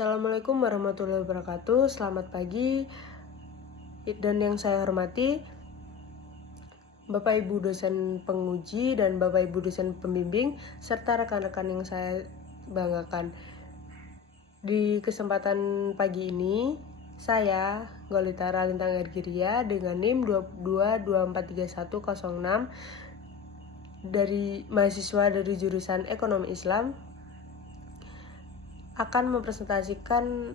Assalamualaikum warahmatullahi wabarakatuh. Selamat pagi dan yang saya hormati Bapak Ibu dosen penguji dan Bapak Ibu dosen pembimbing serta rekan-rekan yang saya banggakan. Di kesempatan pagi ini saya Golita Ralintang Ergiria dengan NIM 22243106 dari mahasiswa dari jurusan Ekonomi Islam akan mempresentasikan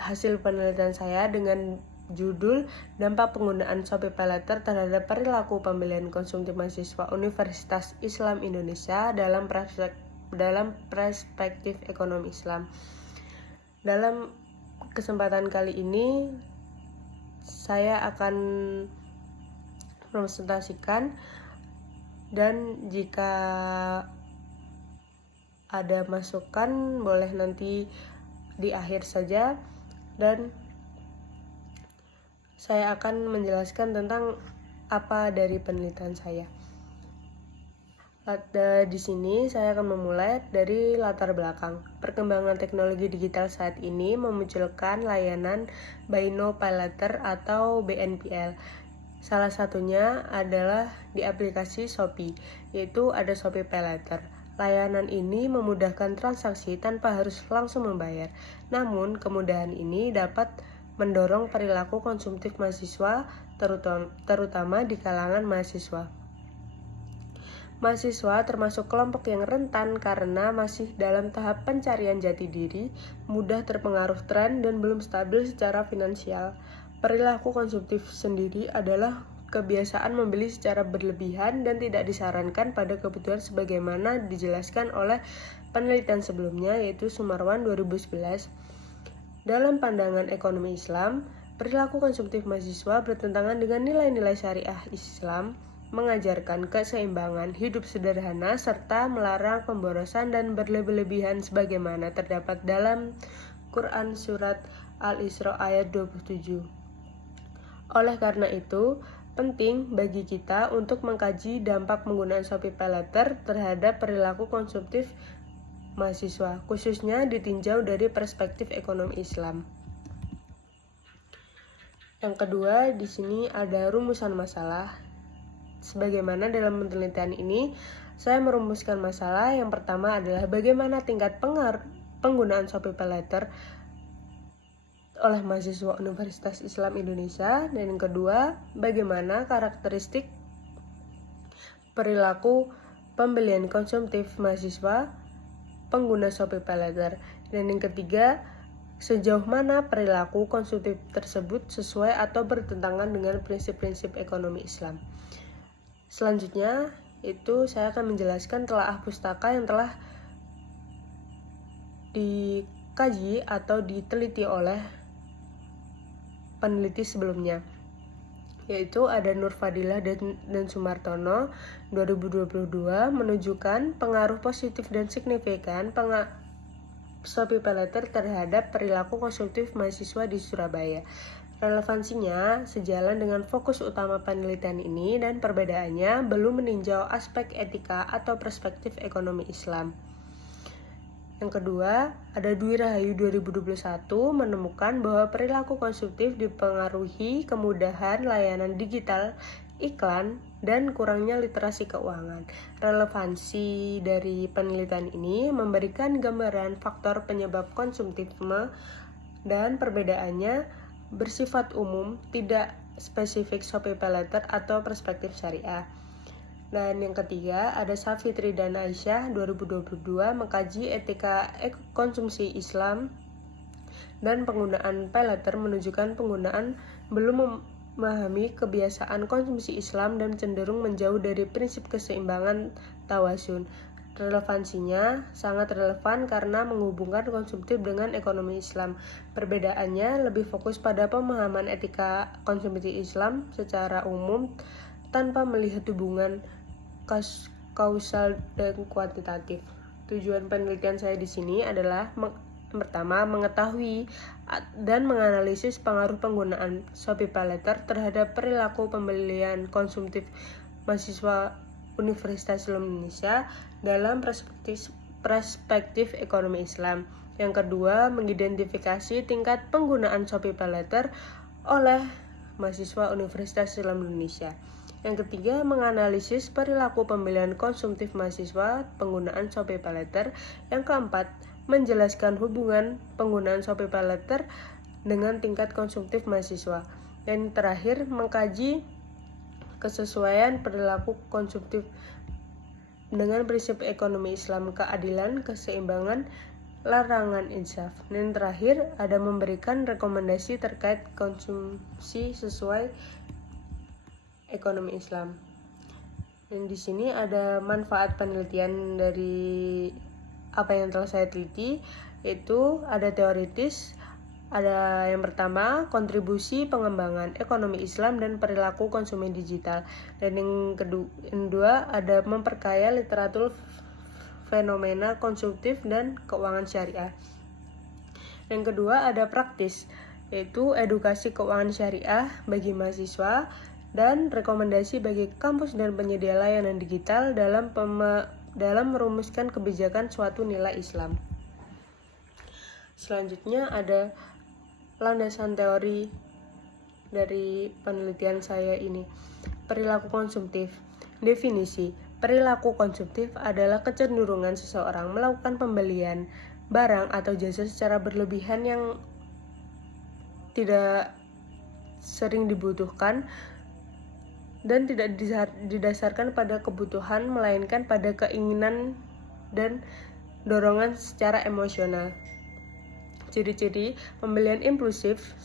hasil penelitian saya dengan judul dampak penggunaan Shopee Paylater terhadap perilaku pembelian konsumtif mahasiswa Universitas Islam Indonesia dalam perspektif ekonomi Islam. Dalam kesempatan kali ini saya akan mempresentasikan, dan jika ada masukan boleh nanti di akhir saja, dan saya akan menjelaskan tentang apa dari penelitian saya. Di sini saya akan memulai dari latar belakang. Perkembangan teknologi digital saat ini memunculkan layanan Buy Now Pay Later atau BNPL. Salah satunya adalah di aplikasi Shopee, yaitu ada Shopee Pay Later. Layanan ini memudahkan transaksi tanpa harus langsung membayar. Namun, kemudahan ini dapat mendorong perilaku konsumtif mahasiswa, terutama di kalangan mahasiswa. Mahasiswa termasuk kelompok yang rentan karena masih dalam tahap pencarian jati diri, mudah terpengaruh tren, dan belum stabil secara finansial. Perilaku konsumtif sendiri adalah kebiasaan membeli secara berlebihan dan tidak disarankan pada kebutuhan sebagaimana dijelaskan oleh penelitian sebelumnya, yaitu Sumarwan 2011. Dalam pandangan ekonomi Islam, perilaku konsumtif mahasiswa bertentangan dengan nilai-nilai syariah Islam, mengajarkan keseimbangan hidup sederhana serta melarang pemborosan dan berlebihan sebagaimana terdapat dalam Quran Surat Al-Isra ayat 27. Oleh karena itu, penting bagi kita untuk mengkaji dampak penggunaan Shopee Pay Later terhadap perilaku konsumtif mahasiswa, khususnya ditinjau dari perspektif ekonomi Islam. Yang kedua, di sini ada rumusan masalah. Sebagaimana dalam penelitian ini, saya merumuskan masalah. Yang pertama adalah bagaimana tingkat penggunaan Shopee Pay Later oleh mahasiswa Universitas Islam Indonesia, dan yang kedua, bagaimana karakteristik perilaku pembelian konsumtif mahasiswa pengguna Shopee Pay Later, dan yang ketiga, sejauh mana perilaku konsumtif tersebut sesuai atau bertentangan dengan prinsip-prinsip ekonomi Islam. Selanjutnya, itu saya akan menjelaskan telaah pustaka yang telah dikaji atau diteliti oleh peneliti sebelumnya, yaitu ada Nur Fadilah dan Sumartono 2022 menunjukkan pengaruh positif dan signifikan Shopee Pay Later terhadap perilaku konsumtif mahasiswa di Surabaya. Relevansinya sejalan dengan fokus utama penelitian ini, dan perbedaannya belum meninjau aspek etika atau perspektif ekonomi Islam. Yang kedua, ada Dwi Rahayu 2021 menemukan bahwa perilaku konsumtif dipengaruhi kemudahan layanan digital, iklan, dan kurangnya literasi keuangan. Relevansi dari penelitian ini memberikan gambaran faktor penyebab konsumtifme, dan perbedaannya bersifat umum, tidak spesifik Shopee Pay Later atau perspektif syariah. Dan yang ketiga, ada Safitri dan Aisyah 2022 mengkaji etika konsumsi Islam dan penggunaan Pay Later menunjukkan penggunaan belum memahami kebiasaan konsumsi Islam dan cenderung menjauh dari prinsip keseimbangan tawasun. Relevansinya sangat relevan karena menghubungkan konsumtif dengan ekonomi Islam. Perbedaannya lebih fokus pada pemahaman etika konsumsi Islam secara umum tanpa melihat hubungan kausal dan kuantitatif. Tujuan penelitian saya di sini adalah pertama, mengetahui dan menganalisis pengaruh penggunaan Shopee Pay Later terhadap perilaku pembelian konsumtif mahasiswa Universitas Islam Indonesia dalam perspektif ekonomi Islam. Yang kedua, mengidentifikasi tingkat penggunaan Shopee Paylater oleh mahasiswa Universitas Islam Indonesia. Yang ketiga, menganalisis perilaku pembelian konsumtif mahasiswa penggunaan Shopee Paylater. Yang keempat, menjelaskan hubungan penggunaan Shopee Paylater dengan tingkat konsumtif mahasiswa. Dan terakhir, mengkaji kesesuaian perilaku konsumtif dengan prinsip ekonomi Islam, keadilan, keseimbangan, larangan insaf. Dan terakhir, ada memberikan rekomendasi terkait konsumsi sesuai ekonomi Islam. Dan di sini ada manfaat penelitian dari apa yang telah saya teliti, yaitu ada teoritis. Ada yang pertama, kontribusi pengembangan ekonomi Islam dan perilaku konsumen digital. Dan yang kedua, ada memperkaya literatur fenomena konsumtif dan keuangan syariah. Yang kedua, ada praktis, yaitu edukasi keuangan syariah bagi mahasiswa dan rekomendasi bagi kampus dan penyedia layanan digital dalam merumuskan kebijakan suatu nilai Islam. Selanjutnya ada landasan teori dari penelitian saya ini. Perilaku konsumtif. Definisi: perilaku konsumtif adalah kecenderungan seseorang melakukan pembelian barang atau jasa secara berlebihan yang tidak sering dibutuhkan dan tidak didasarkan pada kebutuhan, melainkan pada keinginan dan dorongan secara emosional. Ciri-ciri: pembelian impulsif,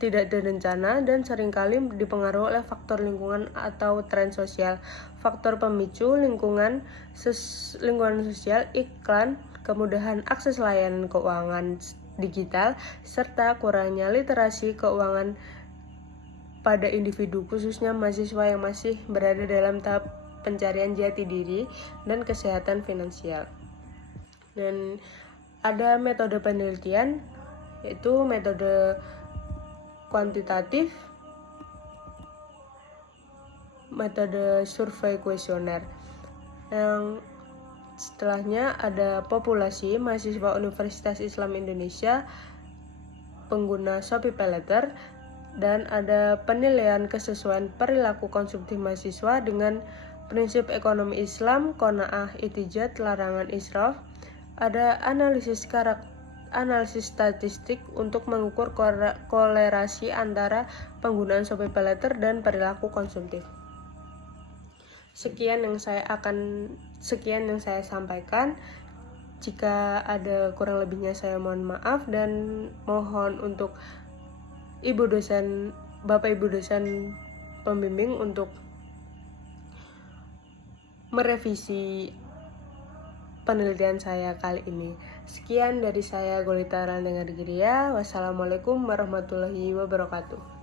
tidak terencana, dan seringkali dipengaruhi oleh faktor lingkungan atau tren sosial. Faktor pemicu: lingkungan sosial, iklan, kemudahan akses layanan keuangan digital, serta kurangnya literasi keuangan pada individu, khususnya mahasiswa yang masih berada dalam tahap pencarian jati diri dan kesehatan finansial. Dan ada metode penelitian, yaitu metode kuantitatif, metode survei kuesioner. Yang setelahnya ada populasi mahasiswa Universitas Islam Indonesia pengguna Shopee Paylater, dan ada penilaian kesesuaian perilaku konsumtif mahasiswa dengan prinsip ekonomi Islam, qanaah, itijat, larangan israf. Ada analisis statistik untuk mengukur kolerasi antara penggunaan Shopee Paylater dan perilaku konsumtif. Sekian yang saya sampaikan. Jika ada kurang lebihnya saya mohon maaf, dan mohon untuk Bapak Ibu dosen pembimbing untuk merevisi penelitian saya kali ini. Sekian dari saya, Golita Randanga Digiria. Wassalamualaikum warahmatullahi wabarakatuh.